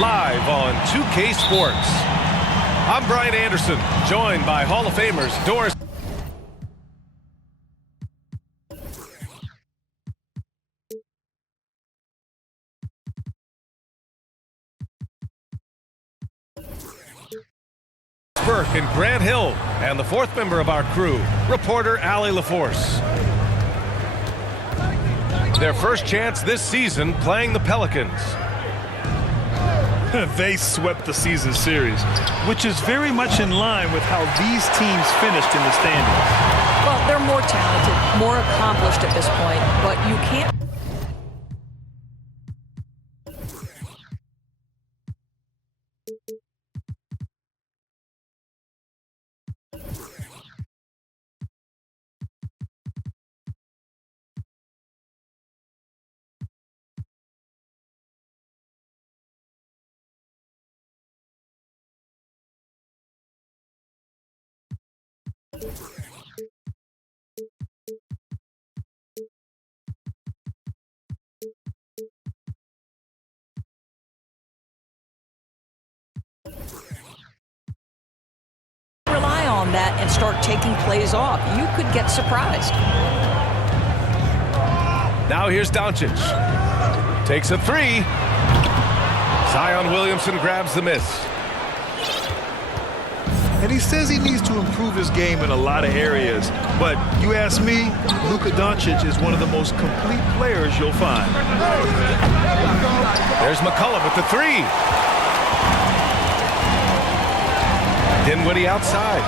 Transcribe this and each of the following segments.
live on 2K Sports. I'm Brian Anderson, joined by Hall of Famers Doris. Burke and Grant Hill, and the fourth member of our crew, reporter Allie LaForce. Their first chance this season playing the Pelicans. They swept the season series, which is very much in line with how these teams finished in the standings. Well, they're more talented, more accomplished at this point, but you can't. Rely on that and start taking plays off. You could get surprised. Now here's Doncic. Takes a three. Zion Williamson grabs the miss. And he says he needs to improve his game in a lot of areas. But you ask me, Luka Doncic is one of the most complete players you'll find. There's McCollum with the three. Dinwiddie outside.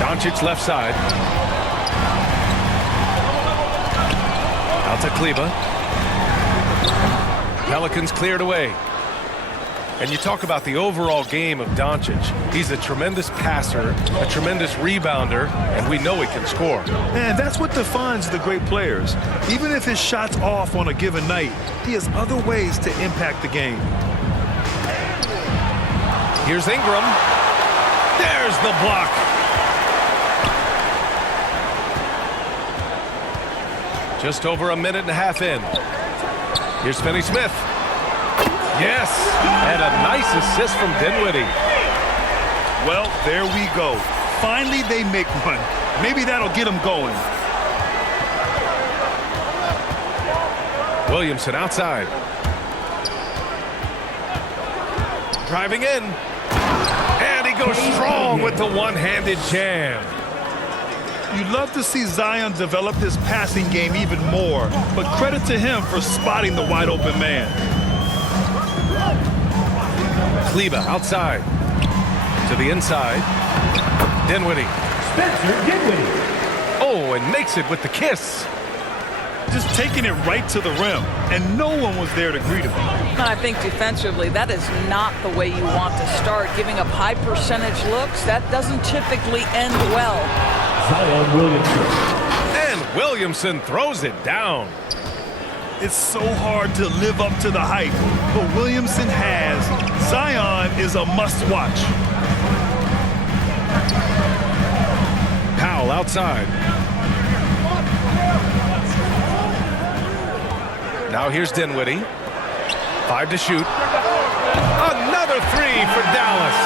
Doncic left side. Out to Kleba. Pelicans cleared away. And you talk about the overall game of Doncic. He's a tremendous passer, a tremendous rebounder, and we know he can score. And that's what defines the great players. Even if his shot's off on a given night, he has other ways to impact the game. Here's Ingram. There's the block. Just over a minute and a half in. Here's Finney-Smith. Yes, and a nice assist from Dinwiddie. Well, there we go. Finally, they make one. Maybe that'll get them going. Williamson outside. Driving in. And he goes strong with the one-handed jam. You'd love to see Zion develop his passing game even more, but credit to him for spotting the wide-open man. Kleba outside. To the inside. Dinwiddie. Spencer Dinwiddie. Oh, and makes it with the kiss. Just taking it right to the rim, and no one was there to greet him. I think defensively, that is not the way you want to start. Giving up high percentage looks, that doesn't typically end well. Zion Williamson. And Williamson throws it down. It's so hard to live up to the hype, but Williamson has. Zion is a must-watch. Powell outside. Now here's Dinwiddie. 5 to shoot. Another three for Dallas.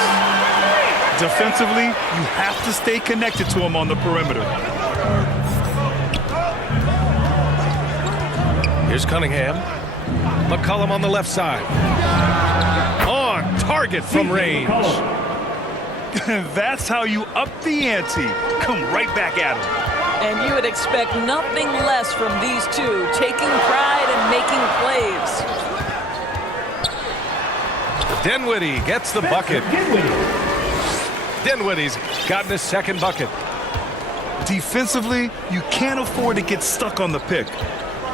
Defensively, you have to stay connected to him on the perimeter. Here's Cunningham. McCollum on the left side. On target from range. That's how you up the ante. Come right back at him. And you would expect nothing less from these two, taking pride and making plays. Dinwiddie gets the bucket. Dinwiddie's gotten his second bucket. Defensively, you can't afford to get stuck on the pick.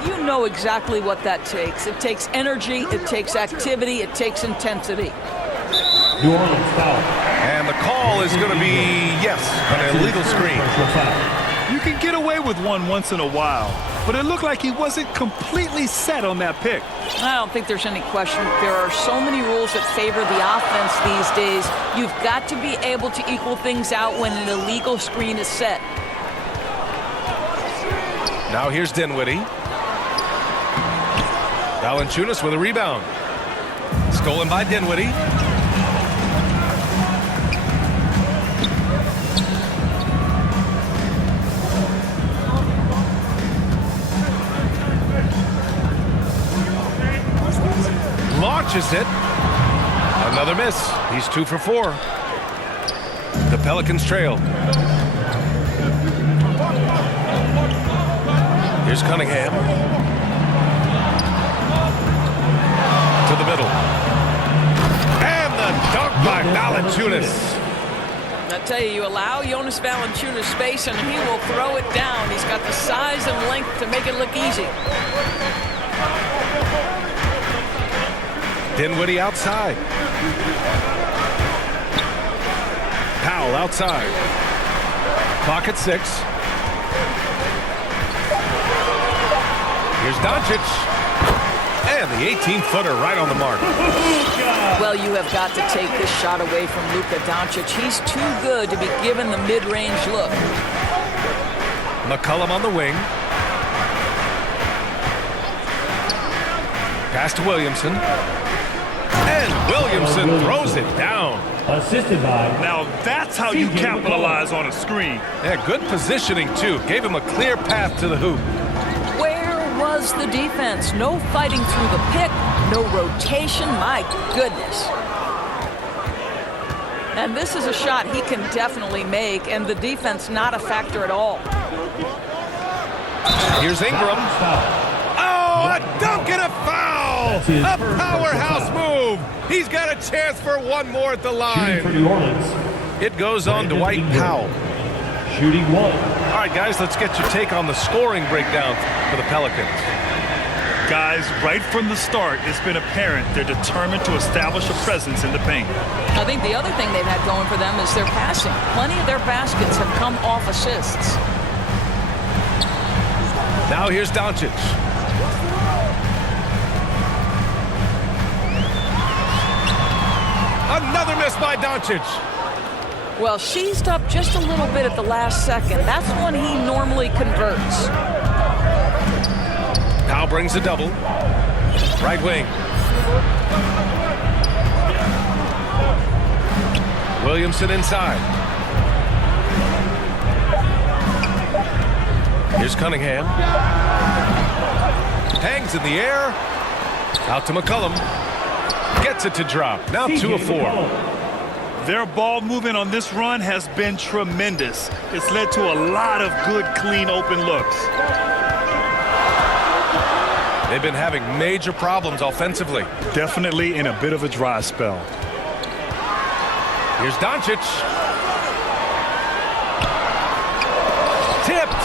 You know exactly what that takes. It takes energy, it takes activity, it takes intensity. New Orleans foul. And the call is going to be, yes, an illegal screen. You can get away with one once in a while, but it looked like he wasn't completely set on that pick. I don't think there's any question. There are so many rules that favor the offense these days. You've got to be able to equal things out when an illegal screen is set. Now here's Dinwiddie. Valanciunas with a rebound. Stolen by Dinwiddie. Launches it. Another miss. He's 2 for 4. The Pelicans trail. Here's Cunningham. To the middle. And the dunk by Valanciunas. I tell you, you allow Jonas Valanciunas space and he will throw it down. He's got the size and length to make it look easy. Dinwiddie outside. Powell outside. Clock at 6. Here's Doncic. And the 18-footer right on the mark. Well, you have got to take this shot away from Luka Doncic. He's too good to be given the mid-range look. McCollum on the wing. Pass to Williamson. And Williamson throws it down. Assisted by. Now that's how you capitalize on a screen. Yeah, good positioning, too. Gave him a clear path to the hoop. Where was the defense? No fighting through the pick, no rotation. My goodness. And this is a shot he can definitely make, and the defense not a factor at all. Here's Ingram. Oh, a dunk and a foul! A powerhouse move! He's got a chance for one more at the line. For New Orleans. It goes on to Dwight Powell. Shooting 1. All right, guys, let's get your take on the scoring breakdown for the Pelicans. Guys, right from the start, it's been apparent they're determined to establish a presence in the paint. I think the other thing they've had going for them is their passing. Plenty of their baskets have come off assists. Now here's Doncic. Another miss by Doncic. Well, sheezed up just a little bit at the last second. That's when he normally converts. Powell brings a double. Right wing. Williamson inside. Here's Cunningham. Hangs in the air. Out to McCollum. Gets it to drop. Now 2 of 4. Their ball movement on this run has been tremendous. It's led to a lot of good, clean, open looks. They've been having major problems offensively. Definitely in a bit of a dry spell. Here's Doncic. Tipped.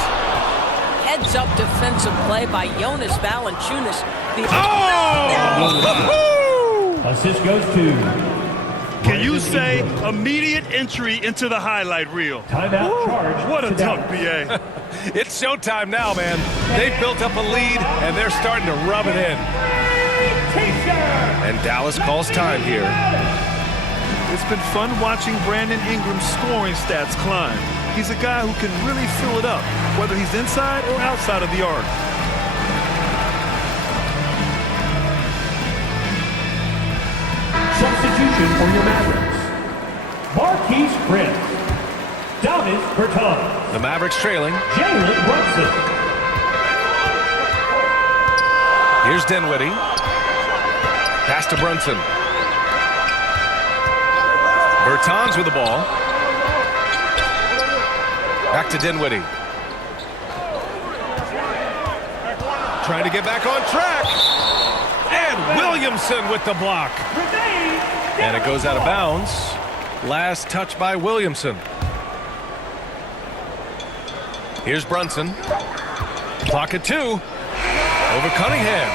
Heads-up defensive play by Jonas Valanciunas. Assist goes to. Can you say immediate entry into the highlight reel? Timeout charge. What a dunk, BA. It's showtime now, man. They've built up a lead, and they're starting to rub it in. And Dallas calls time here. It's been fun watching Brandon Ingram's scoring stats climb. He's a guy who can really fill it up, whether he's inside or outside of the arc. Substitution for your Mavericks. Marquise Prince. Davis Bertans. The Mavericks trailing. Jalen Brunson. Here's Dinwiddie. Pass to Brunson. Bertans with the ball. Back to Dinwiddie. Trying to get back on track. And Williamson with the block. And it goes out of bounds. Last touch by Williamson. Here's Brunson. Clock at 2. Over Cunningham.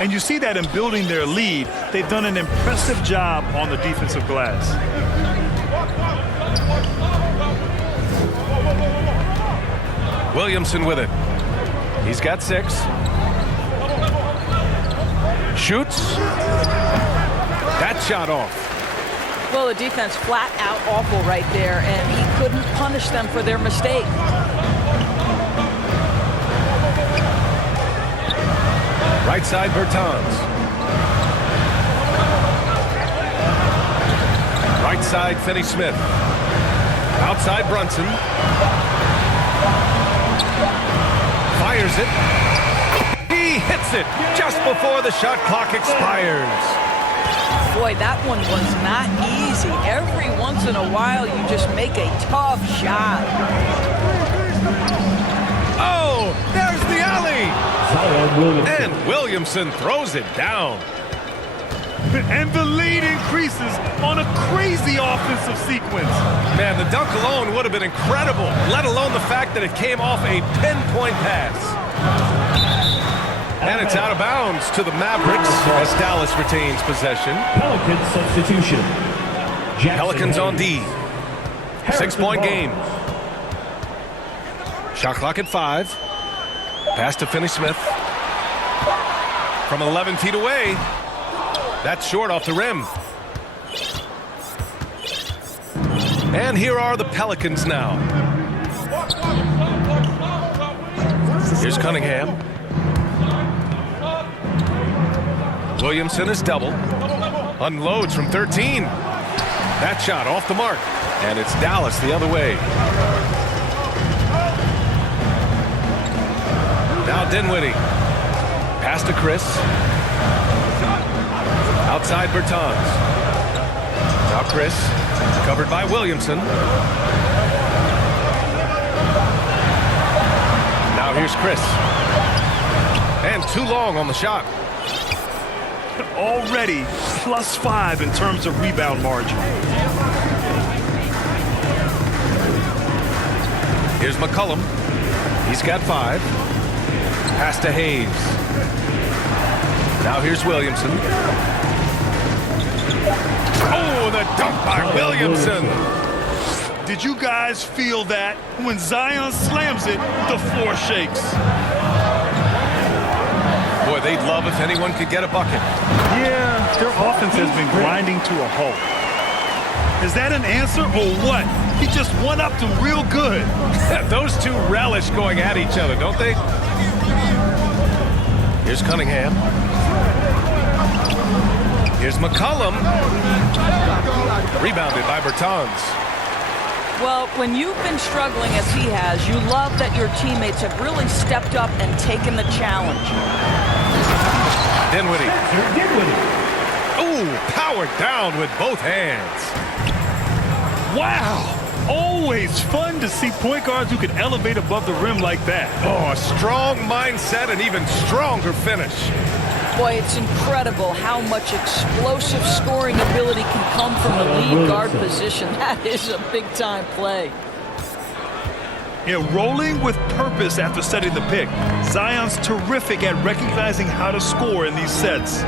And you see that in building their lead, they've done an impressive job on the defensive glass. Williamson with it. He's got 6. Shoots. That shot off. Well, the defense flat out awful right there, and he couldn't punish them for their mistake. Right side, Bertans. Right side, Finney-Smith. Outside, Brunson. Fires it. He hits it just before the shot clock expires. Boy, that one was not easy. Every once in a while, you just make a tough shot. Oh, there's the alley. Zion Williamson. And Williamson throws it down. And the lead increases on a crazy offensive sequence. Man, the dunk alone would have been incredible, let alone the fact that it came off a pinpoint pass. And it's out of bounds to the Mavericks as Dallas retains possession. Pelicans substitution. Jackson Pelicans on D. Harrison 6-point Barnes. game. Shot clock at 5. Pass to Finney-Smith. From 11 feet away. That's short off the rim. And here are the Pelicans now. Here's Cunningham. Williamson is doubled. Unloads from 13. That shot off the mark. And it's Dallas the other way. Now Dinwiddie. Pass to Chris. Outside Bertans. Now Chris. Covered by Williamson. Now here's Chris. And too long on the shot. Already +5 in terms of rebound margin. Here's McCollum. He's got 5. Pass to Hayes. Now here's Williamson. Oh, the dunk by Williamson. Did you guys feel that? When Zion slams it, the floor shakes. Boy, they'd love if anyone could get a bucket. Yeah, their offense has been grinding to a halt. Is that an answer or what? He just one-upped them real good. Those two relish going at each other, don't they? Here's Cunningham. Here's McCollum. Rebounded by Bertans. Well, when you've been struggling as he has, you love that your teammates have really stepped up and taken the challenge. Dinwiddie. Dinwiddie. Ooh, powered down with both hands. Wow! Always fun to see point guards who can elevate above the rim like that. Oh, a strong mindset and even stronger finish. Boy, it's incredible how much explosive scoring ability can come from the lead guard position. That is a big-time play. Yeah, rolling with purpose after setting the pick. Zion's terrific at recognizing how to score in these sets.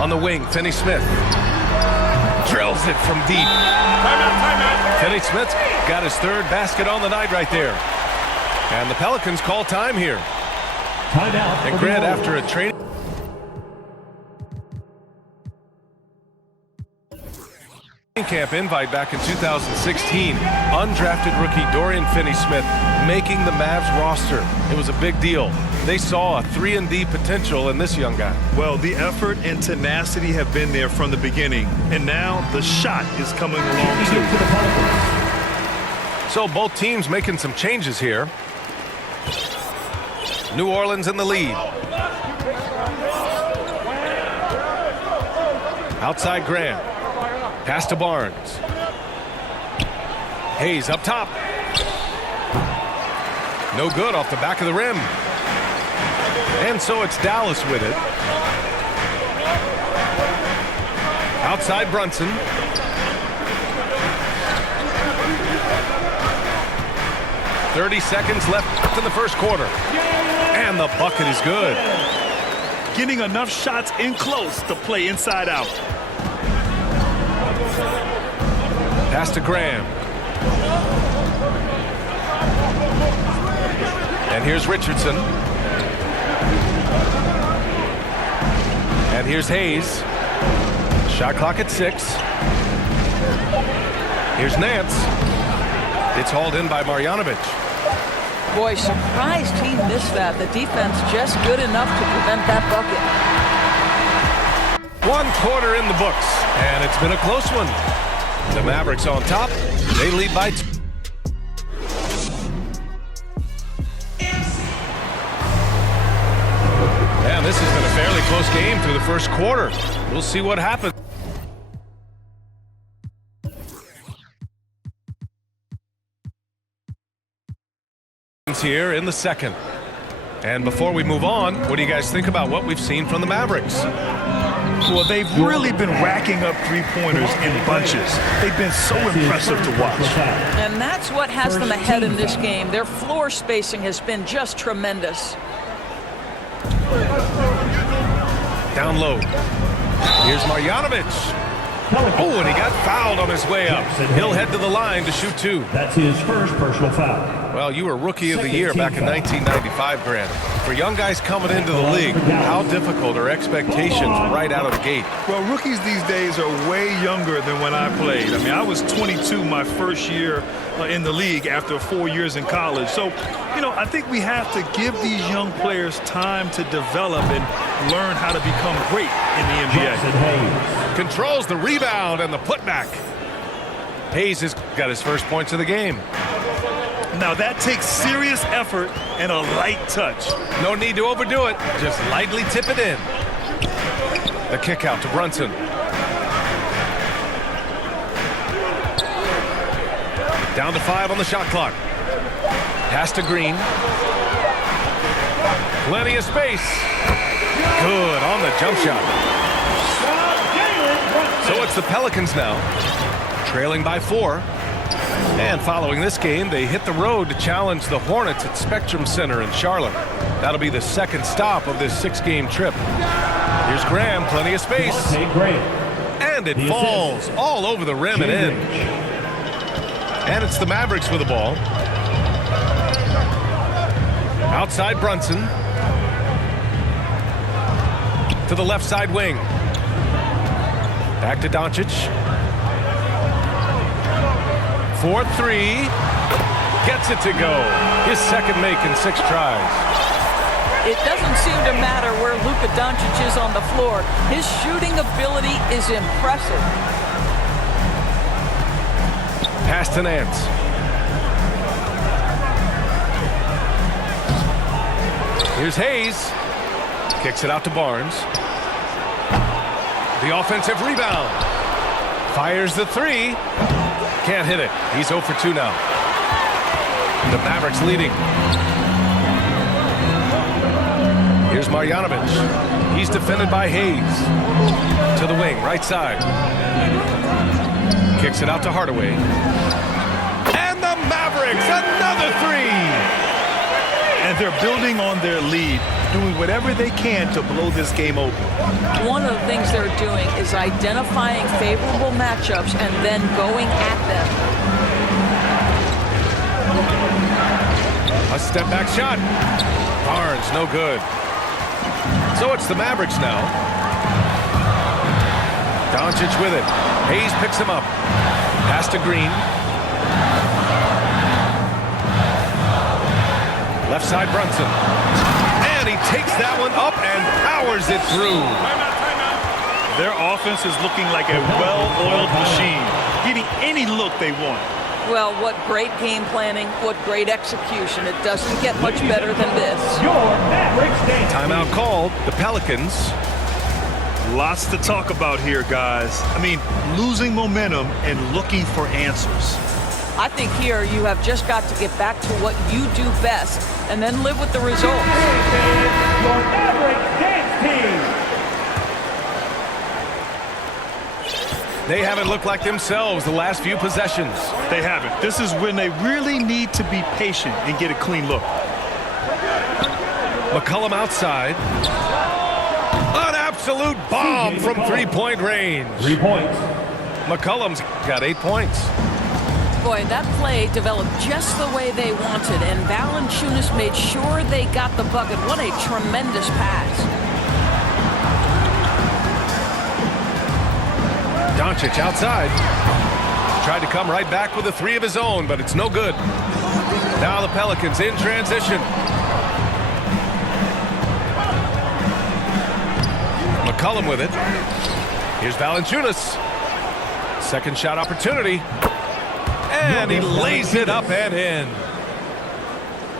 On the wing, Finney-Smith. Drills it from deep. Timeout. Finney-Smith's got his 3rd basket on the night right there. And the Pelicans call time here. Timeout. And Grant, after a training camp invite back in 2016, undrafted rookie Dorian Finney-Smith making the Mavs roster. It was a big deal. They saw a 3-and-D potential in this young guy. Well, the effort and tenacity have been there from the beginning, and now the shot is coming along too. So both teams making some changes here. New Orleans in the lead. Outside Grant. Pass to Barnes. Hayes up top. No good off the back of the rim. And so it's Dallas with it. Outside Brunson. .30 seconds left in the first quarter. And the bucket is good. Getting enough shots in close to play inside out. Pass to Graham. And here's Richardson. And here's Hayes. Shot clock at 6. Here's Nance. It's hauled in by Marjanovic. Boy, surprised he missed that. The defense just good enough to prevent that bucket. 1 quarter in the books, and it's been a close one. The Mavericks on top. They lead by 2. And this has been a fairly close game through the first quarter. We'll see what happens. Here in the second. And before we move on, what do you guys think about what we've seen from the Mavericks? Well, they've really been racking up three-pointers in bunches. They've been so impressive to watch. And that's what has them ahead in this game. Their floor spacing has been just tremendous. Down low. Here's Marjanovic. Oh, and he got fouled on his way up. He'll head to the line to shoot 2. That's his first personal foul. Well, you were Rookie of the Year back in 1995, Grant. For young guys coming into the league, how difficult are expectations right out of the gate? Well, rookies these days are way younger than when I played. I mean, I was 22 my first year in the league after 4 years in college. So, you know, I think we have to give these young players time to develop and learn how to become great in the NBA. Controls the rebound and the putback. Hayes has got his first points of the game. Now that takes serious effort and a light touch. No need to overdo it. Just lightly tip it in. The kick out to Brunson. Down to 5 on the shot clock. Pass to Green. Plenty of space. Good on the jump shot. So it's the Pelicans now, trailing by 4. And following this game, they hit the road to challenge the Hornets at Spectrum Center in Charlotte. That'll be the second stop of this 6-game trip. Here's Graham, plenty of space. And it falls all over the rim and in. And it's the Mavericks with the ball. Outside Brunson. To the left side wing. Back to Doncic. 4-3. Gets it to go. His second make in 6 tries. It doesn't seem to matter where Luka Doncic is on the floor. His shooting ability is impressive. Pass to Nance. Here's Hayes. Kicks it out to Barnes. The offensive rebound. Fires the 3. Can't hit it. He's 0 for 2 now. The Mavericks leading. Here's Marjanovic. He's defended by Hayes. To the wing, right side. Kicks it out to Hardaway. And the Mavericks, another 3! And they're building on their lead, doing whatever they can to blow this game open. One of the things they're doing is identifying favorable matchups and then going at them. A step back shot. Barnes, no good. So it's the Mavericks now. Doncic with it. Hayes picks him up. Pass to Green. Left side Brunson. And he takes that one up and powers it through. Their offense is looking like a well-oiled machine, getting any look they want. Well, what great game planning, what great execution. It doesn't get much better than this. Timeout called. The Pelicans. Lots to talk about here, guys. I mean, losing momentum and looking for answers. I think here you have just got to get back to what you do best and then live with the results. Your Mavericks dance team. They haven't looked like themselves the last few possessions. They haven't. This is when they really need to be patient and get a clean look. McCollum outside. An absolute bomb from three-point range. 3 points. McCollum's got 8 points. Boy, that play developed just the way they wanted, and Valanciunas made sure they got the bucket. What a tremendous pass. Doncic outside. Tried to come right back with a 3 of his own, but it's no good. Now the Pelicans in transition. McCollum with it. Here's Valanciunas. Second shot opportunity. And he lays it up and in.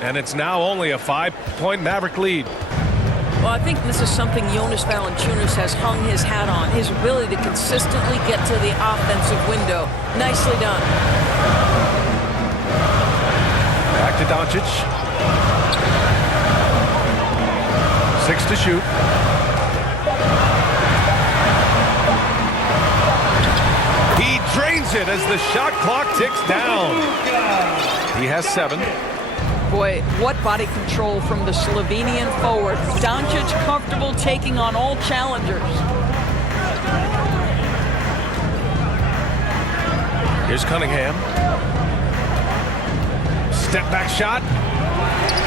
And it's now only a 5-point Maverick lead. Well, I think this is something Jonas Valanciunas has hung his hat on, his ability to consistently get to the offensive window. Nicely done. Back to Doncic. 6 to shoot. He drains it as the shot clock ticks down. He has 7. Boy, what body control from the Slovenian forward. Doncic comfortable taking on all challengers. Here's Cunningham. Step back shot.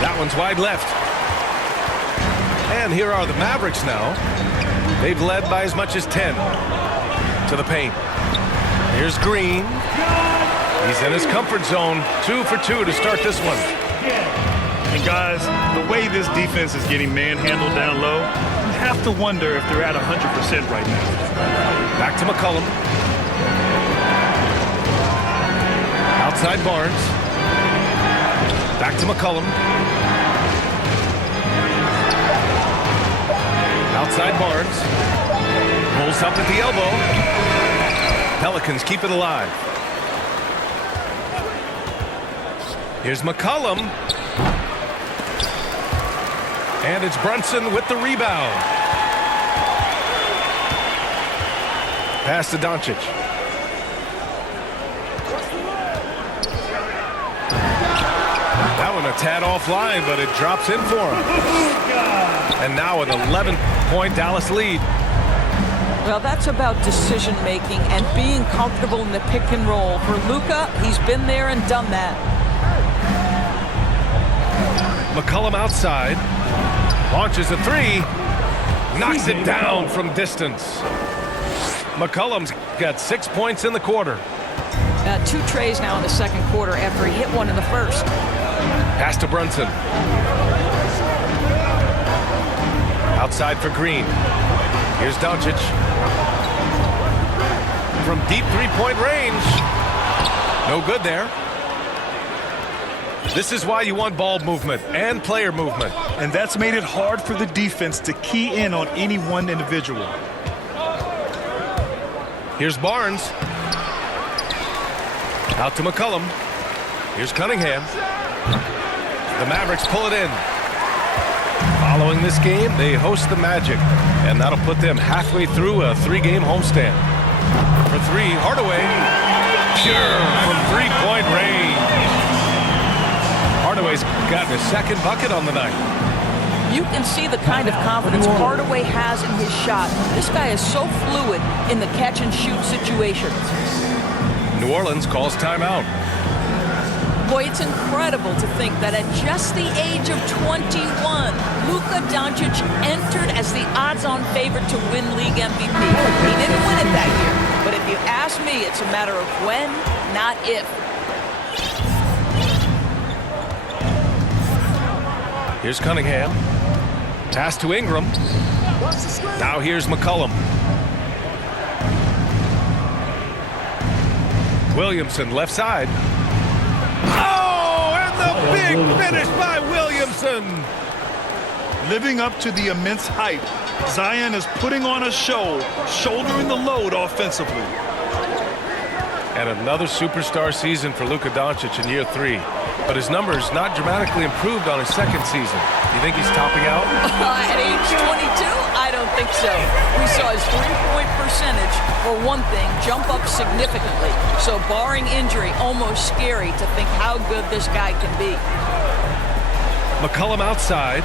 That one's wide left. And here are the Mavericks now. They've led by as much as 10 to the paint. Here's Green. He's in his comfort zone. 2 for 2 to start this one. And guys, the way this defense is getting manhandled down low, you have to wonder if they're at 100% right now. Back to McCollum. Outside Barnes. Back to McCollum. Outside Barnes. Rolls up at the elbow. Pelicans keep it alive. Here's McCollum. And it's Brunson with the rebound. Pass to Doncic. That one a tad offline, but it drops in for him. And now an 11-point Dallas lead. Well, that's about decision-making and being comfortable in the pick and roll. For Luka, he's been there and done that. McCollum outside. Launches a 3. Knocks it down from distance. McCollum's got 6 points in the quarter. 2 trays now in the second quarter after he hit one in the first. Pass to Brunson. Outside for Green. Here's Doncic. From deep three-point range. No good there. This is why you want ball movement and player movement. And that's made it hard for the defense to key in on any one individual. Here's Barnes. Out to McCollum. Here's Cunningham. The Mavericks pull it in. Following this game, they host the Magic, and that'll put them halfway through a 3-game homestand. For 3, Hardaway. Pure from three-point range. Hardaway's gotten his second bucket on the night. You can see the kind of confidence Hardaway has in his shot. This guy is so fluid in the catch-and-shoot situations. New Orleans calls timeout. Boy, it's incredible to think that at just the age of 21, Luka Doncic entered as the odds-on favorite to win league MVP. He didn't win it that year, but if you ask me, it's a matter of when, not if. Here's Cunningham. Pass to Ingram. Now here's McCollum. Williamson left side. Oh, and the big finish by Williamson. Living up to the immense hype, Zion is putting on a show, shouldering the load offensively. And another superstar season for Luka Doncic in year 3. But his numbers not dramatically improved on his second season. You think he's topping out? At age 22? I don't think so. We saw his three-point percentage, for one thing, jump up significantly. So barring injury, almost scary to think how good this guy can be. McCollum outside.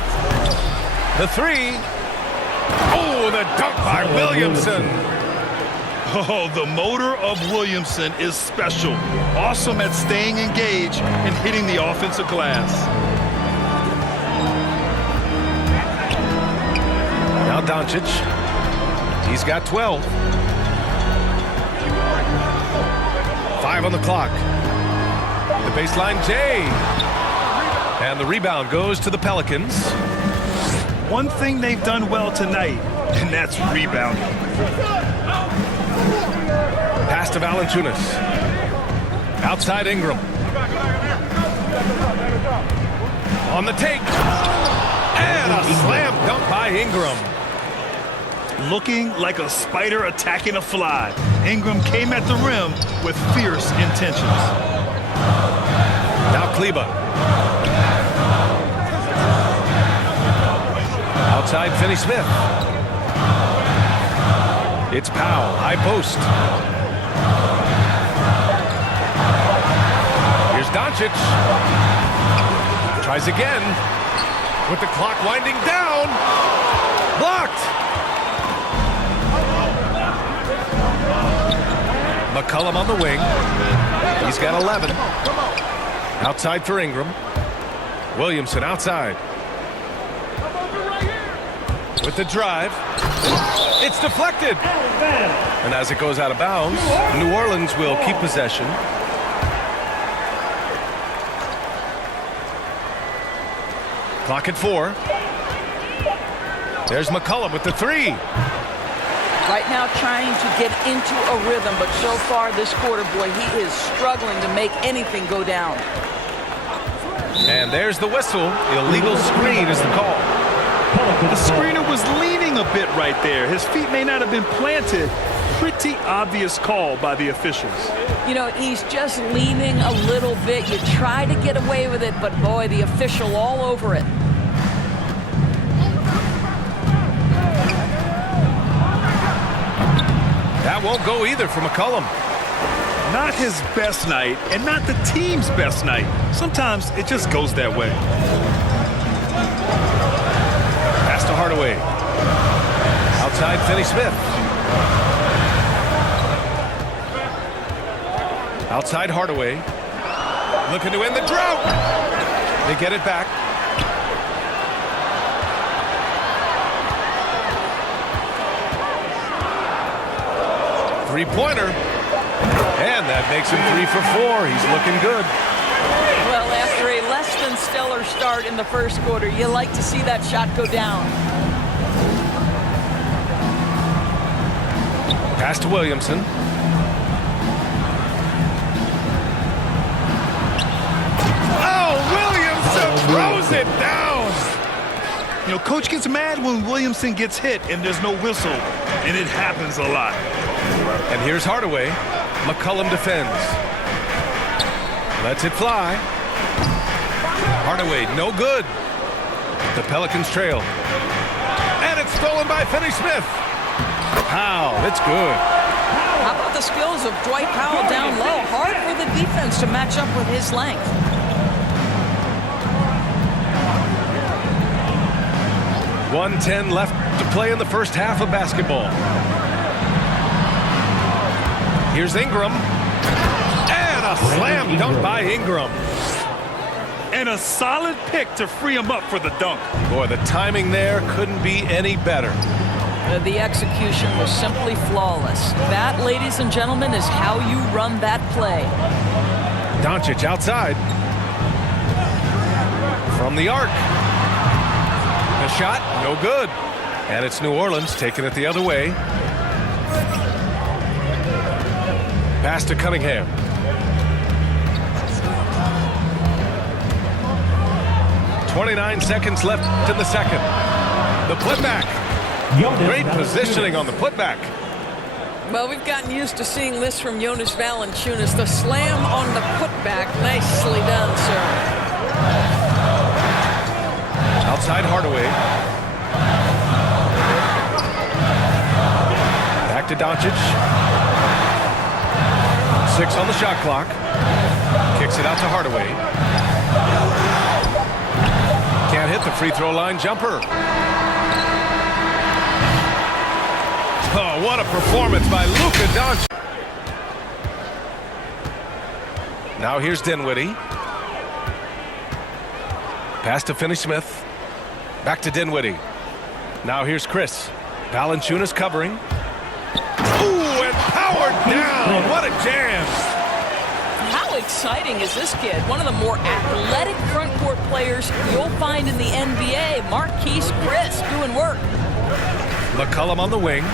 The 3. Oh, the dunk by Williamson. Oh, the motor of Williamson is special. Awesome at staying engaged and hitting the offensive glass. Now Doncic. He's got 12. 5 on the clock. The baseline, Jay. And the rebound goes to the Pelicans. One thing they've done well tonight, and that's rebounding. Pass to Valanciunas. Outside Ingram. On the take. And a slam dunk by Ingram. Looking like a spider attacking a fly. Ingram came at the rim with fierce intentions. Now Kleba. Outside Finney-Smith. It's Powell, high post. Here's Doncic. Tries again. With the clock winding down. Blocked. McCollum on the wing. He's got 11. Outside for Ingram. Williamson outside. With the drive. It's deflected. And as it goes out of bounds, New Orleans will keep possession. Clock at 4. There's McCollum with the 3. Right now trying to get into a rhythm, but so far this quarter, boy, he is struggling to make anything go down. And there's the whistle. Illegal screen is the call. The screener was leaning a bit right there. His feet may not have been planted. Pretty obvious call by the officials. You know, he's just leaning a little bit. You try to get away with it, but boy, the official all over it. That won't go either for McCollum. Not his best night, and not the team's best night. Sometimes it just goes that way. Pass to Hardaway. Outside Finney-Smith. Outside Hardaway. Looking to end the drought. They get it back. Three-pointer. And that makes him 3 for 4. He's looking good. Well, after a less than stellar start in the first quarter, you like to see that shot go down. Pass to Williamson. Oh, Williamson throws it down. You know, coach gets mad when Williamson gets hit and there's no whistle, and it happens a lot. And here's Hardaway. McCollum defends. Lets it fly. Hardaway, no good. The Pelicans trail. And it's stolen by Finney-Smith. Powell, it's good. How about the skills of Dwight Powell down low? Hard for the defense to match up with his length. .110 left to play in the first half of basketball. Here's Ingram. And a slam dunk by Ingram. And a solid pick to free him up for the dunk. Boy, the timing there couldn't be any better. The execution was simply flawless. That, ladies and gentlemen, is how you run that play. Doncic outside. From the arc. The shot, no good. And it's New Orleans taking it the other way. Pass to Cunningham. .29 seconds left in the second. The putback. Great positioning on the putback. Well, we've gotten used to seeing this from Jonas Valanciunas. The slam on the putback. Nicely done, sir. Outside Hardaway. Back to Doncic. 6 on the shot clock. Kicks it out to Hardaway. Can't hit the free throw line jumper. Oh, what a performance by Luka Doncic. Now here's Dinwiddie. Pass to Finney-Smith. Back to Dinwiddie. Now here's Chris. Valanciunas covering. Ooh, and powered down. What a jam. How exciting is this kid? One of the more athletic front court players you'll find in the NBA. Marquise Chris doing work. McCollum on the wing.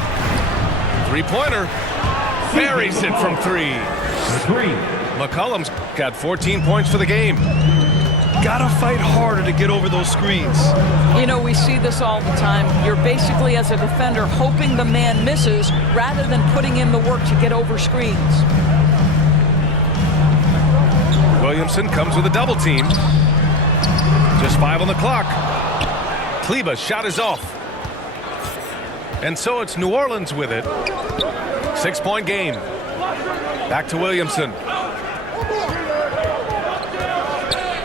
Three-pointer. Buries it from three. McCollum's got 14 points for the game. Gotta fight harder to get over those screens. You know, we see this all the time. You're basically, as a defender, hoping the man misses rather than putting in the work to get over screens. Williamson comes with a double team. Just 5 on the clock. Kleba's shot is off. And so it's New Orleans with it. 6-point game. Back to Williamson.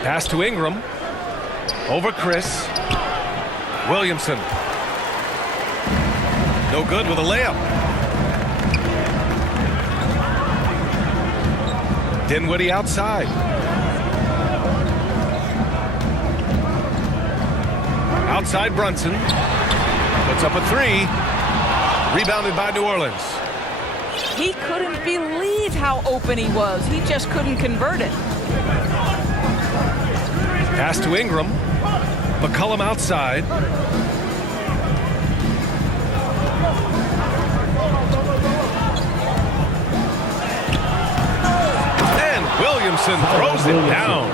Pass to Ingram. Over Chris. Williamson. No good with a layup. Dinwiddie outside. Outside Brunson. Puts up a three. Rebounded by New Orleans. He couldn't believe how open he was. He just couldn't convert it. Pass to Ingram. McCollum outside. And Williamson throws it down.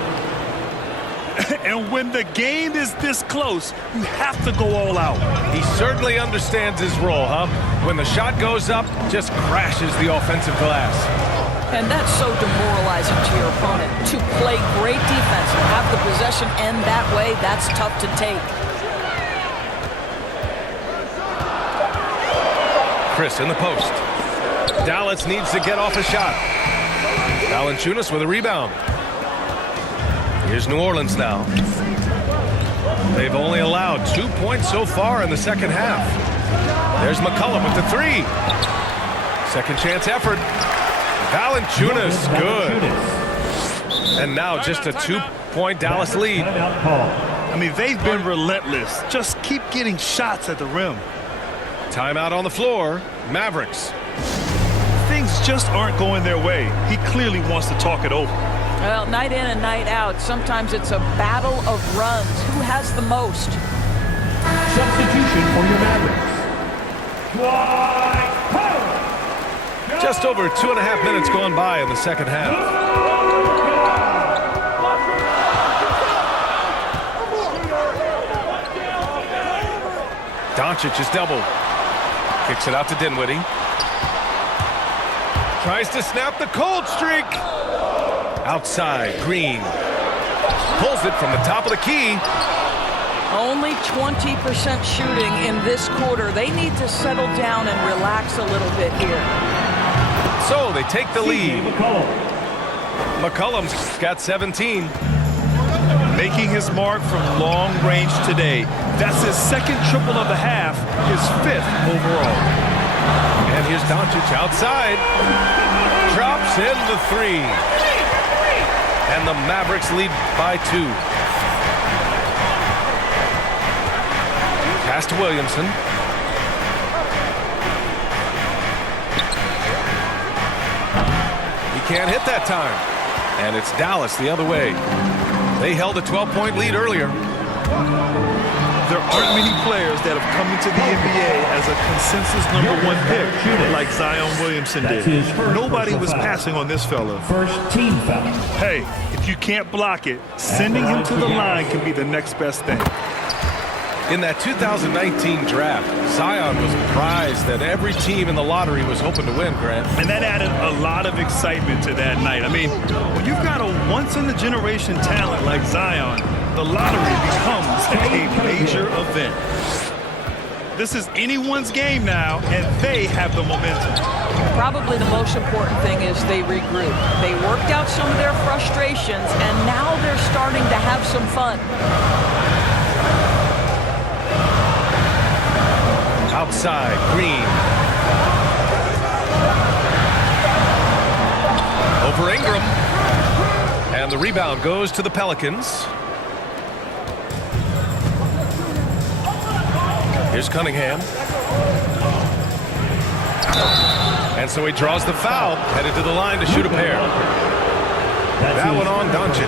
And when the game is this close, you have to go all out. He certainly understands his role, huh? When the shot goes up, just crashes the offensive glass. And that's so demoralizing to your opponent. To play great defense and have the possession end that way, that's tough to take. Chris in the post. Dallas needs to get off a shot. Valanciunas with a rebound. Here's New Orleans now. They've only allowed 2 points so far in the second half. There's McCollum with the three. Second chance effort. Valanciunas, good. And now just a 2-point Dallas lead. I mean, they've been relentless. Just keep getting shots at the rim. Timeout on the floor. Mavericks. Things just aren't going their way. He clearly wants to talk it over. Well, night in and night out, sometimes it's a battle of runs. Who has the most? Substitution for your Mavericks. Just over 2.5 minutes gone by in the second half. Doncic is doubled. Kicks it out to Dinwiddie. Tries to snap the cold streak. Outside, Green. Pulls it from the top of the key. Only 20% shooting in this quarter. They need to settle down and relax a little bit here. So they take the lead. McCollum's got 17. Making his mark from long range today. That's his second triple of the half, his 5th overall. And here's Doncic outside. Drops in the three. And the Mavericks lead by 2. Pass to Williamson. He can't hit that time. And it's Dallas the other way. They held a 12-point lead earlier. There aren't many players that have come into the NBA as a consensus #1 pick like Zion Williamson did. Nobody was passing on this fella. First team foul. Hey, if you can't block it, sending him to the line can be the next best thing. In that 2019 draft, Zion was a prize that every team in the lottery was hoping to win, Grant. And that added a lot of excitement to that night. I mean, when you've got a once-in-a-generation talent like Zion, the lottery becomes a major event. This is anyone's game now, and they have the momentum. Probably the most important thing is they regroup. They worked out some of their frustrations, and now they're starting to have some fun. Outside, Green. Over Ingram. And the rebound goes to the Pelicans. Here's Cunningham. And so he draws the foul, headed to the line to shoot a pair. That one on Doncic.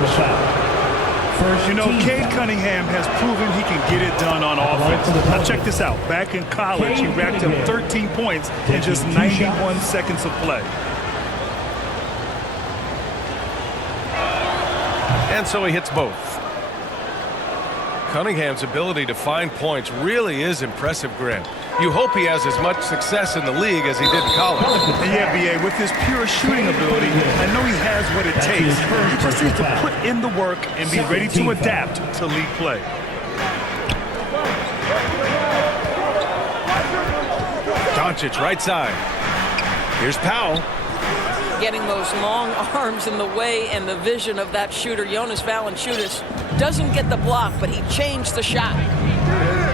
You know, Cade Cunningham has proven he can get it done on offense. Now check this out. Back in college, he racked up 13 points in just 91 seconds of play. And so he hits both. Cunningham's ability to find points really is impressive, Grant. You hope he has as much success in the league as he did in college. Yeah, B.A., with his pure shooting ability, I know he has what it takes. He just needs to put in the work and be ready to adapt to league play. Doncic, right side. Here's Powell. Getting those long arms in the way and the vision of that shooter, Jonas Valanciunas, doesn't get the block, but he changed the shot.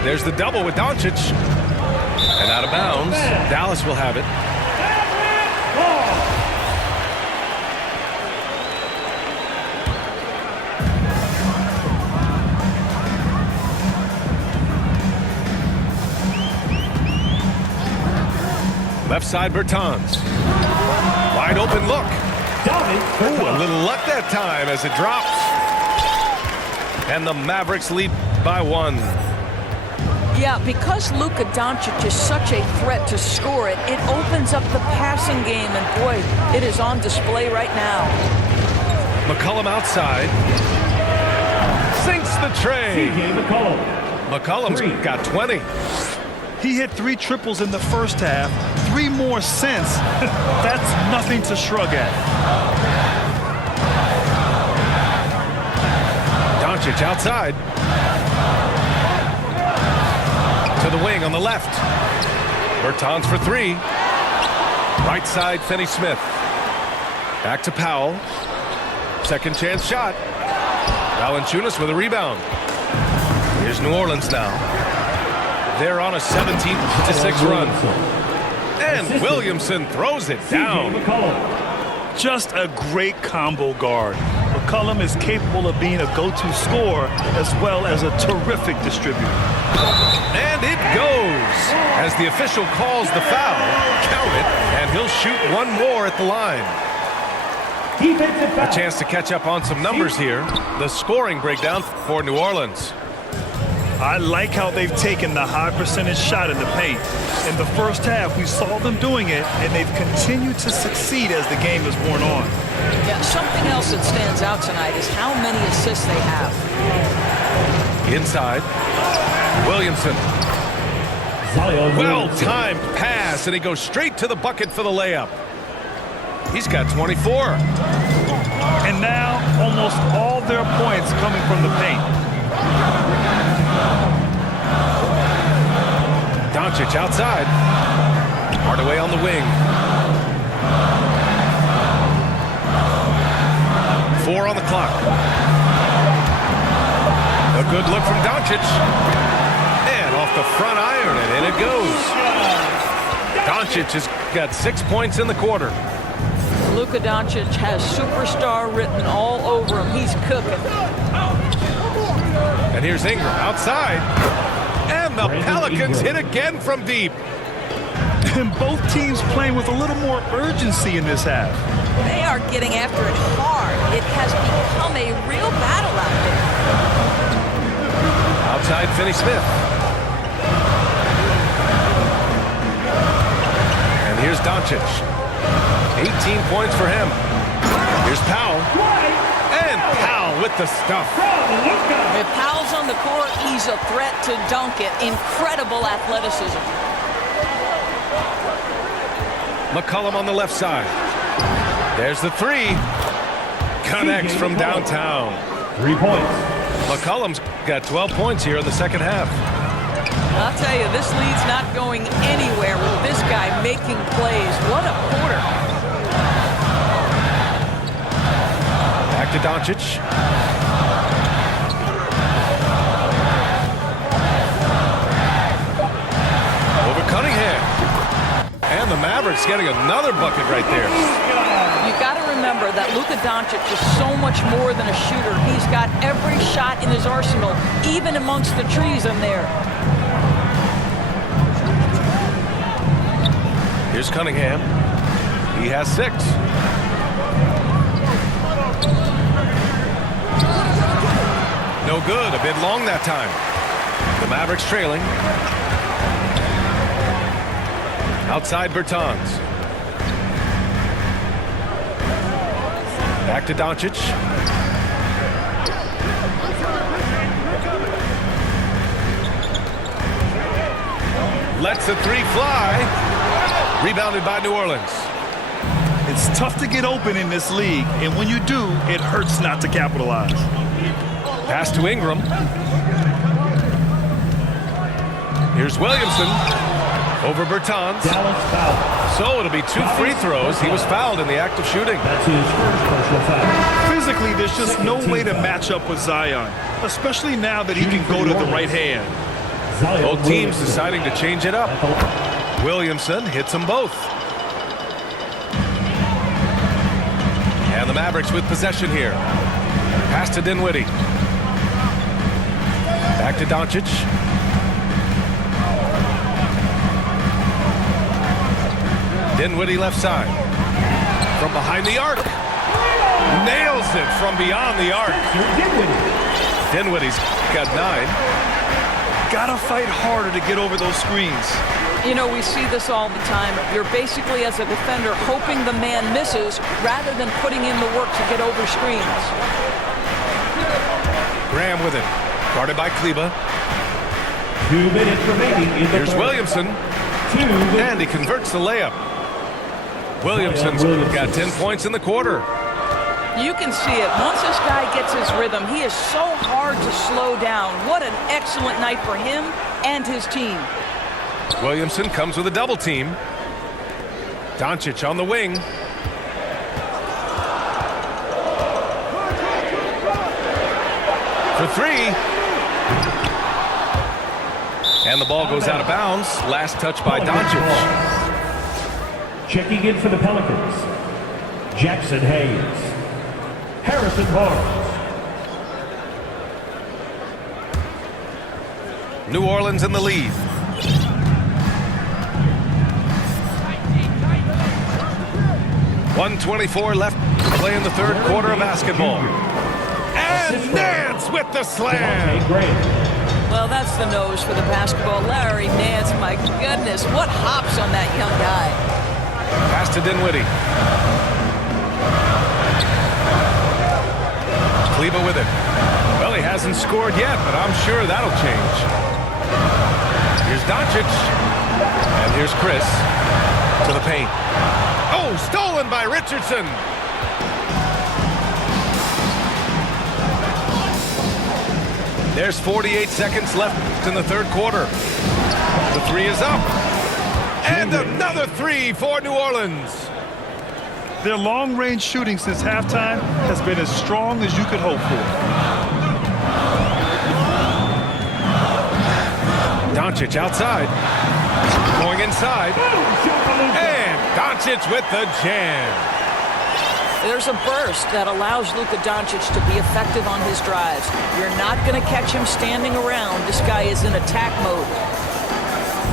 There's the double with Doncic. And out of bounds. Dallas will have it. Left side, Bertans. Wide open look. Ooh, a little luck that time as it drops. And the Mavericks lead by 1. Yeah, because Luka Doncic is such a threat to score it, it opens up the passing game, and boy, it is on display right now. McCollum outside. Sinks the tray. McCollum's got 20. He hit 3 triples in the first half, 3 more since. That's nothing to shrug at. Doncic outside. To the wing on the left. Bertans for 3. Right side, Finney-Smith. Back to Powell. Second chance shot. Valanciunas with a rebound. Here's New Orleans now. They're on a 17-6 run. And Williamson throws it down. Just a great combo guard. McCollum is capable of being a go-to scorer as well as a terrific distributor. And it goes. As the official calls the foul, count it, and he'll shoot one more at the line. A chance to catch up on some numbers here. The scoring breakdown for New Orleans. I like how they've taken the high percentage shot in the paint. In the first half, we saw them doing it, and they've continued to succeed as the game has worn on. Yeah, something else that stands out tonight is how many assists they have. Inside. Williamson. Well-timed pass, and he goes straight to the bucket for the layup. He's got 24. And now, almost all their points coming from the paint. Doncic outside. Hardaway on the wing. 4 on the clock. A good look from Doncic. And off the front iron, and in it goes. Doncic has got 6 points in the quarter. Luka Doncic has superstar written all over him. He's cooking. And here's Ingram outside. And the Pelicans hit again from deep. And both teams playing with a little more urgency in this half. They are getting after it hard. It has become a real battle out there. Outside, Finney-Smith. And here's Doncic. 18 points for him. Here's Powell. And Powell with the stuff. If Powell's on the court, he's a threat to dunk it. Incredible athleticism. McCollum on the left side. There's the 3. Connects from downtown. 3 points. McCollum's got 12 points here in the second half. I'll tell you, this lead's not going anywhere with this guy making plays. What a quarter. Back to Doncic. Over Cunningham. And the Mavericks getting another bucket right there. You got to remember that Luka Doncic is so much more than a shooter. He's got every shot in his arsenal, even amongst the trees in there. Here's Cunningham. He has 6. No good. A bit long that time. The Mavericks trailing. Outside Bertans. Back to Doncic. Lets the three fly. Rebounded by New Orleans. It's tough to get open in this league, and when you do, it hurts not to capitalize. Pass to Ingram. Here's Williamson over Bertans. Dallas foul. So it'll be 2 free throws. He was fouled in the act of shooting. That's his first personal foul. Physically, there's just no way to match up with Zion, especially now that he can go to the right hand. Both teams deciding to change it up. Williamson hits them both. And the Mavericks with possession here. Pass to Dinwiddie. Back to Doncic. Dinwiddie left side. From behind the arc. Nails it from beyond the arc. Dinwiddie's got 9. Gotta fight harder to get over those screens. You know, we see this all the time. You're basically, as a defender, hoping the man misses rather than putting in the work to get over screens. Graham with it. Guarded by Kleba. 2 minutes remaining in the Here's third. Williamson. 2 minutes. And he converts the layup. Williamson's got 10 points in the quarter. You can see it. Once this guy gets his rhythm, he is so hard to slow down. What an excellent night for him and his team. Williamson comes with a double team. Doncic on the wing. For 3. And the ball goes out of bounds. Last touch by Doncic. Checking in for the Pelicans, Jackson Hayes. Harrison Barnes. New Orleans in the lead. .124 left to play in the third quarter of basketball. And Nance with the slam. Well, that's the nose for the basketball. Larry Nance, my goodness, what hops on that young guy. Pass to Dinwiddie. Kleba with it. Well, he hasn't scored yet, but I'm sure that'll change. Here's Doncic. And here's Chris to the paint. Oh, stolen by Richardson. There's 48 seconds left in the third quarter. The 3 is up. And another 3 for New Orleans. Their long-range shooting since halftime has been as strong as you could hope for. Doncic outside. Going inside. And Doncic with the jam. There's a burst that allows Luka Doncic to be effective on his drives. You're not going to catch him standing around. This guy is in attack mode.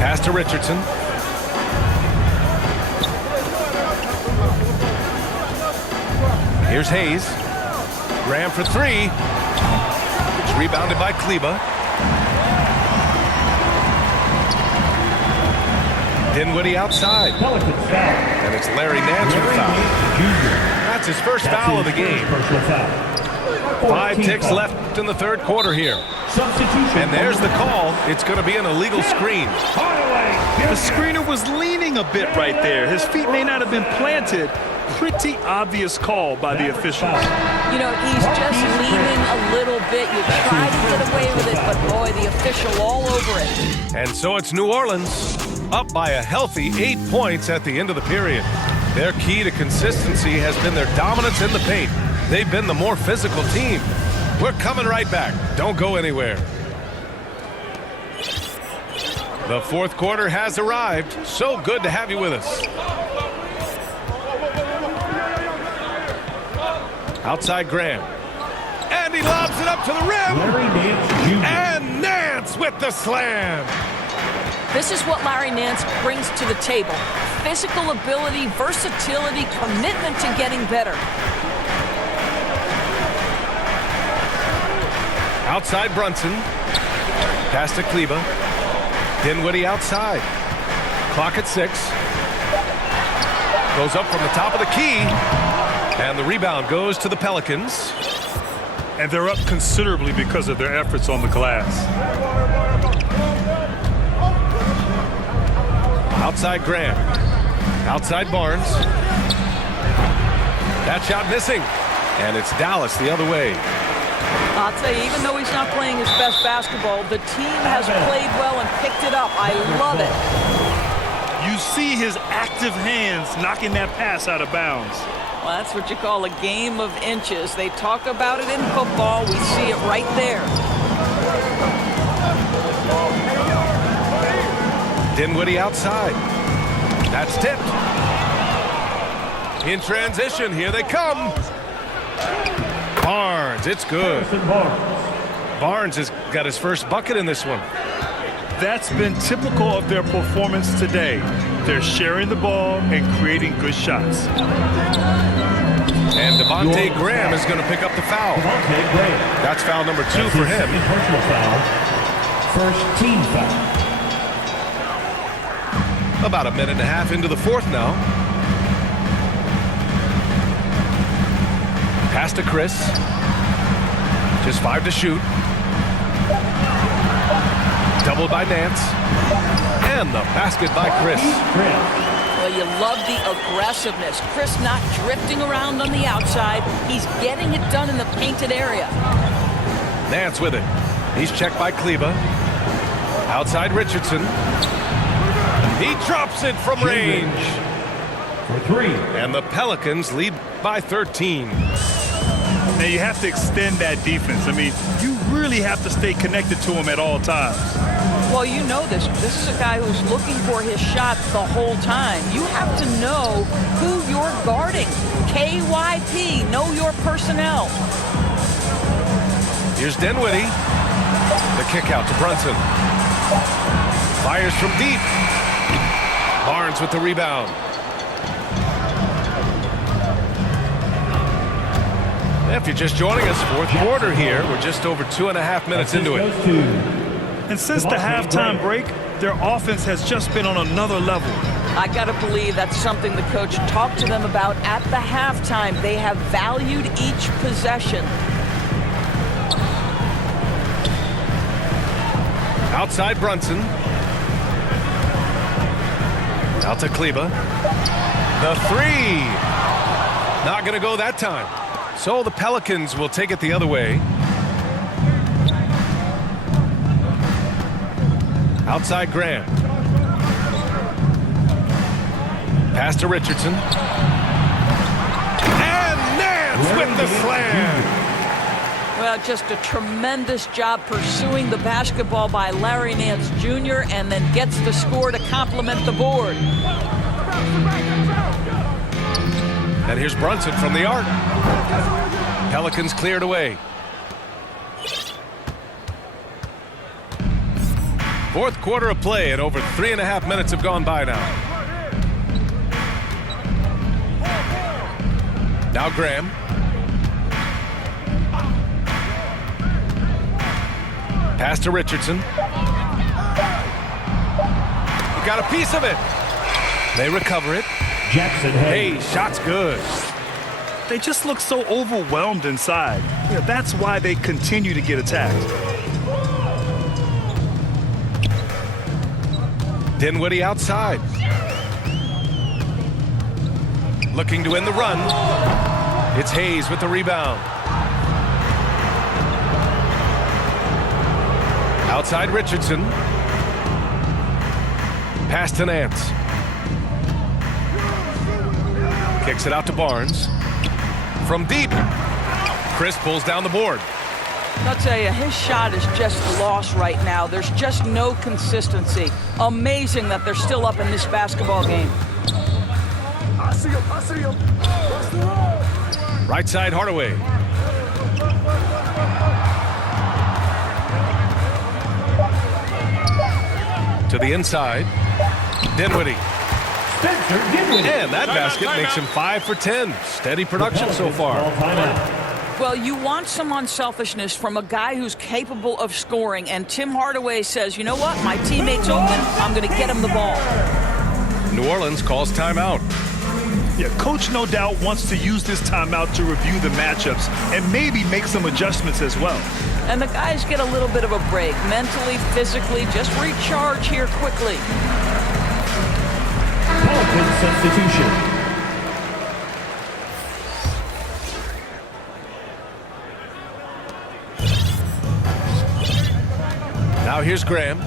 Pass to Richardson. Here's Hayes. Graham for 3. It's rebounded by Kleba. Dinwiddie outside. Pelicans foul. And it's Larry Nance with the foul. That's his first foul of the game. Personal foul. 5 ticks left in the third quarter here. Substitution. And there's the call. It's going to be an illegal screen. The screener was leaning a bit right there. His feet may not have been planted. Pretty obvious call by the officials. You know, he's just leaning a little bit. You try to get away with it, but boy, the official all over it. And so it's New Orleans up by a healthy 8 points at the end of the period. Their key to consistency has been their dominance in the paint. They've been the more physical team. We're coming right back. Don't go anywhere. The fourth quarter has arrived. So good to have you with us. Outside Graham. And he lobs it up to the rim. Larry Nance Jr. And Nance with the slam. This is what Larry Nance brings to the table. Physical ability, versatility, commitment to getting better. Outside Brunson. Pass to Kleba. Dinwiddie outside. Clock at 6. Goes up from the top of the key. And the rebound goes to the Pelicans. And they're up considerably because of their efforts on the glass. Outside Graham. Outside Barnes. That shot missing. And it's Dallas the other way. I'll tell you, even though he's not playing his best basketball, the team has played well and picked it up. I love it. You see his active hands knocking that pass out of bounds. Well, that's what you call a game of inches. They talk about it in football. We see it right there. Dinwiddie outside. That's tipped. In transition, here they come. Barnes, it's good. Barnes has got his first bucket in this one. That's been typical of their performance today. They're sharing the ball and creating good shots. And Devontae Graham is going to pick up the foul. That's foul number 2 for him. Personal foul. First team foul. About a minute and a half into the fourth now. Pass to Chris. Just 5 to shoot. Doubled by Nance. And the basket by Chris. Well, you love the aggressiveness. Chris not drifting around on the outside. He's getting it done in the painted area. Nance with it. He's checked by Kleba. Outside Richardson. He drops it from range. For 3. And the Pelicans lead by 13. Now you have to extend that defense. I mean, you really have to stay connected to him at all times. Well, you know this. This is a guy who's looking for his shot the whole time. You have to know who you're guarding. KYP, know your personnel. Here's Dinwiddie. The kick out to Brunson. Fires from deep. Barnes with the rebound. If you're just joining us, fourth quarter here. We're just over 2.5 minutes into it. And since the halftime break, their offense has just been on another level. I got to believe that's something the coach talked to them about at the halftime. They have valued each possession. Outside Brunson. Out to Kleba. The 3. Not going to go that time. So the Pelicans will take it the other way. Outside Graham. Pass to Richardson. And Nance with the slam. Well, just a tremendous job pursuing the basketball by Larry Nance Jr. and then gets the score to complement the board. And here's Brunson from the arc. Pelicans cleared away. Fourth quarter of play, and over 3.5 minutes have gone by now. Now Graham. Pass to Richardson. He got a piece of it. They recover it. Jackson Hey, shot's good. They just look so overwhelmed inside. You know, that's why they continue to get attacked. Dinwiddie outside. Looking to win the run. It's Hayes with the rebound. Outside Richardson. Pass to Nance. Kicks it out to Barnes. From deep. Chris pulls down the board. I'll tell you, his shot is just lost right now. There's just no consistency. Amazing that they're still up in this basketball game. I see him. Right side Hardaway. To the inside. Dinwiddie. And that basket makes him 5 for 10. Steady production so far. Well, you want some unselfishness from a guy who's capable of scoring, and Tim Hardaway says, you know what, my teammate's open, I'm going to get him the ball. New Orleans calls timeout. Yeah, coach no doubt wants to use this timeout to review the matchups and maybe make some adjustments as well. And the guys get a little bit of a break, mentally, physically, just recharge here quickly. Pelicans substitution. Now here's Graham.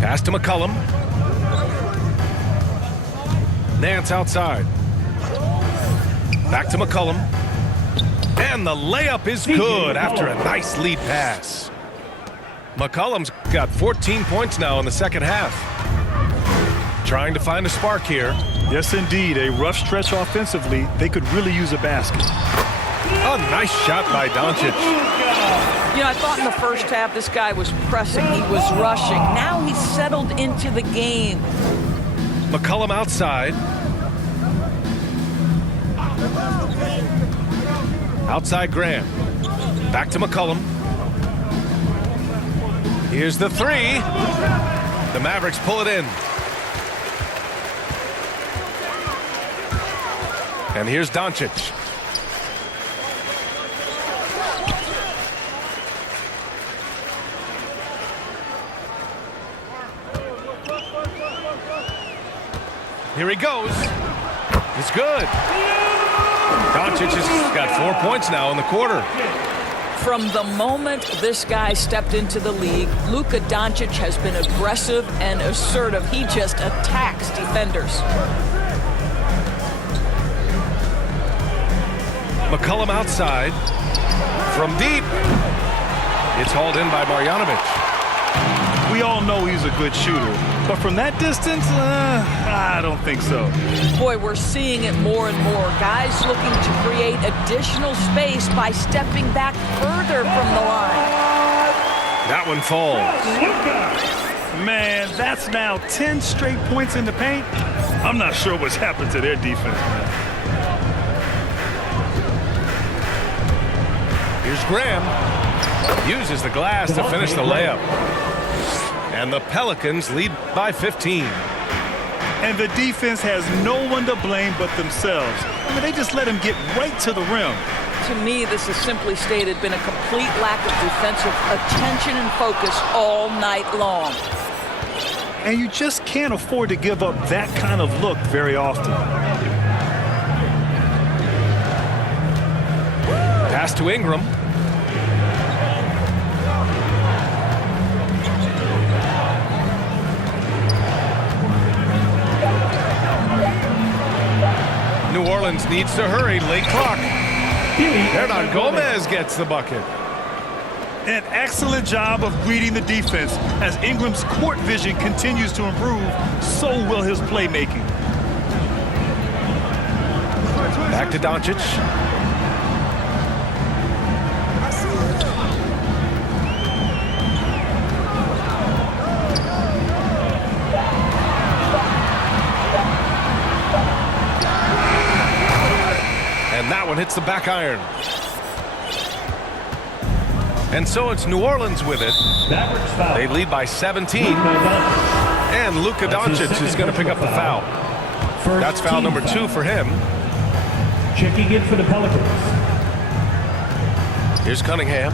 Pass to McCollum. Nance outside. Back to McCollum. And the layup is good after a nice lead pass. McCollum's got 14 points now in the second half. Trying to find a spark here. Yes, indeed. A rough stretch offensively. They could really use a basket. A nice shot by Doncic. You know, I thought in the first half this guy was pressing, he was rushing. Now he's settled into the game. McCollum outside. Outside Graham. Back to McCollum. Here's the three. The Mavericks pull it in. And here's Doncic. Here he goes. It's good. Doncic has got 4 points now in the quarter. From the moment this guy stepped into the league, Luka Doncic has been aggressive and assertive. He just attacks defenders. McCollum outside. From deep. It's hauled in by Marjanovic. We all know he's a good shooter, but from that distance, I don't think so. Boy, we're seeing it more and more. Guys looking to create additional space by stepping back further from the line. That one falls. Man, that's now 10 straight points in the paint. I'm not sure what's happened to their defense. Here's Graham. Uses the glass to finish the layup. And the Pelicans lead by 15. And the defense has no one to blame but themselves. I mean, they just let him get right to the rim. To me, this is simply stated been a complete lack of defensive attention and focus all night long. And you just can't afford to give up that kind of look very often. Pass to Ingram. New Orleans needs to hurry. Late clock. Hernangomez gets the bucket. An excellent job of reading the defense. As Ingram's court vision continues to improve, so will his playmaking. Back to Doncic. And that one hits the back iron. And so it's New Orleans with it. They lead by 17. And Luka Doncic is going to pick up the foul. That's foul number 2 for him. Checking in for the Pelicans. Here's Cunningham.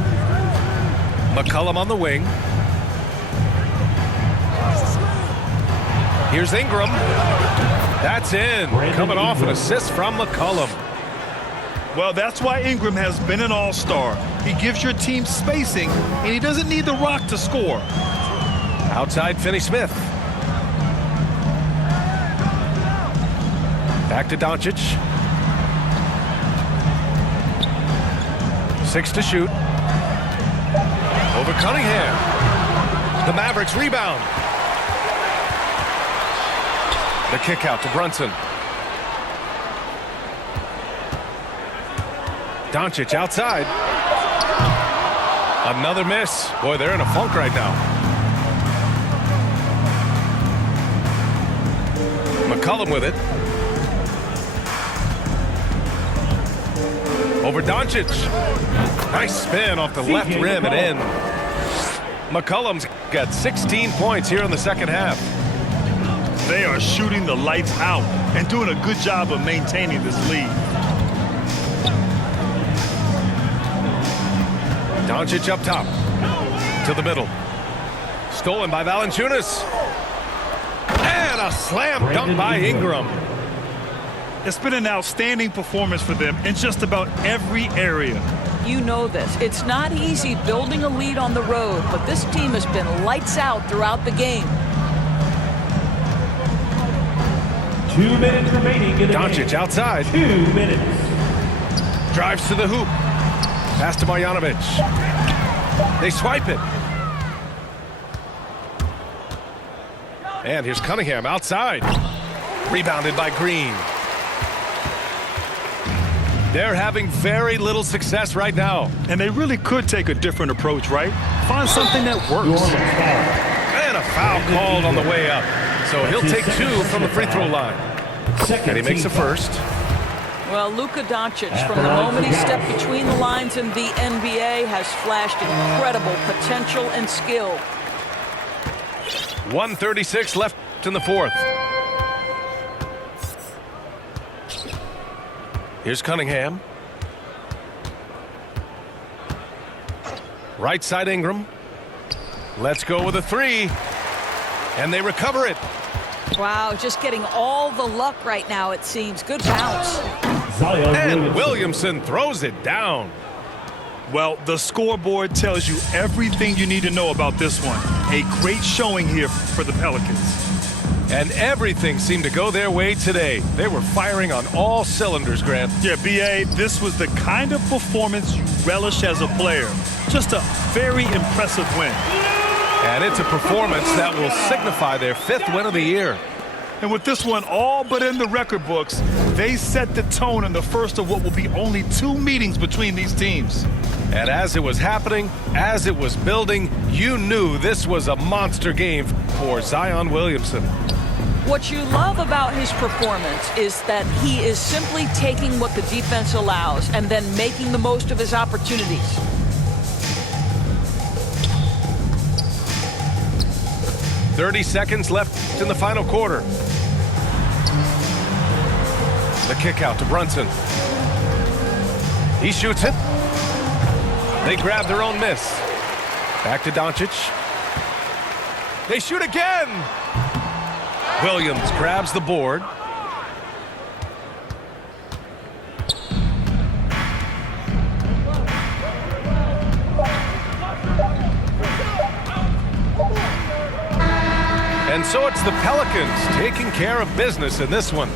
McCollum on the wing. Here's Ingram. That's in. Coming off an assist from McCollum. Well, that's why Ingram has been an all-star. He gives your team spacing, and he doesn't need the rock to score. Outside Finney-Smith. Back to Doncic. 6 to shoot. Over Cunningham. The Mavericks rebound. The kick out to Brunson. Doncic outside. Another miss. Boy, they're in a funk right now. McCollum with it. Over Doncic. Nice spin off the left rim and in. McCollum's got 16 points here in the second half. They are shooting the lights out and doing a good job of maintaining this lead. Doncic up top. To the middle. Stolen by Valanciunas. And a slam dunk by Ingram. It's been an outstanding performance for them in just about every area. You know this. It's not easy building a lead on the road, but this team has been lights out throughout the game. 2 minutes remaining in the Doncic game. outside. 2 minutes. Drives to the hoop. Pass to Marjanovic. They swipe it. And here's Cunningham outside. Rebounded by Green. They're having very little success right now. And they really could take a different approach, right? Find something that works. And a foul called on the way up. So he'll take 2 from the free throw line. And he makes the first. Well, Luka Doncic, from the moment he stepped between the lines in the NBA, has flashed incredible potential and skill. 1:36 left in the fourth. Here's Cunningham. Right side Ingram. Let's go with a 3. And they recover it. Wow, just getting all the luck right now, it seems. Good bounce. And Williamson throws it down. Well, the scoreboard tells you everything you need to know about this one. A great showing here for the Pelicans. And everything seemed to go their way today. They were firing on all cylinders, Grant. Yeah, B.A., this was the kind of performance you relish as a player. Just a very impressive win. And it's a performance that will signify their 5th win of the year. And with this one all but in the record books, they set the tone in the first of what will be only 2 meetings between these teams. And as it was happening, as it was building, you knew this was a monster game for Zion Williamson. What you love about his performance is that he is simply taking what the defense allows and then making the most of his opportunities. "30 seconds left in the final quarter. The kick out to Brunson. He shoots it. They grab their own miss. Back to Doncic. They shoot again. Williams grabs the board. And so it's the Pelicans taking care of business in this one.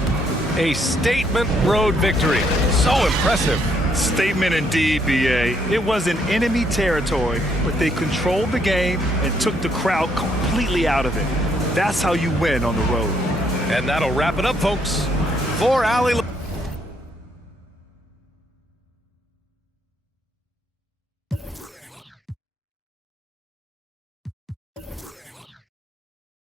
A statement road victory. So impressive. Statement indeed, B.A. It was in enemy territory, but they controlled the game and took the crowd completely out of it. That's how you win on the road. And that'll wrap it up, folks. For Allie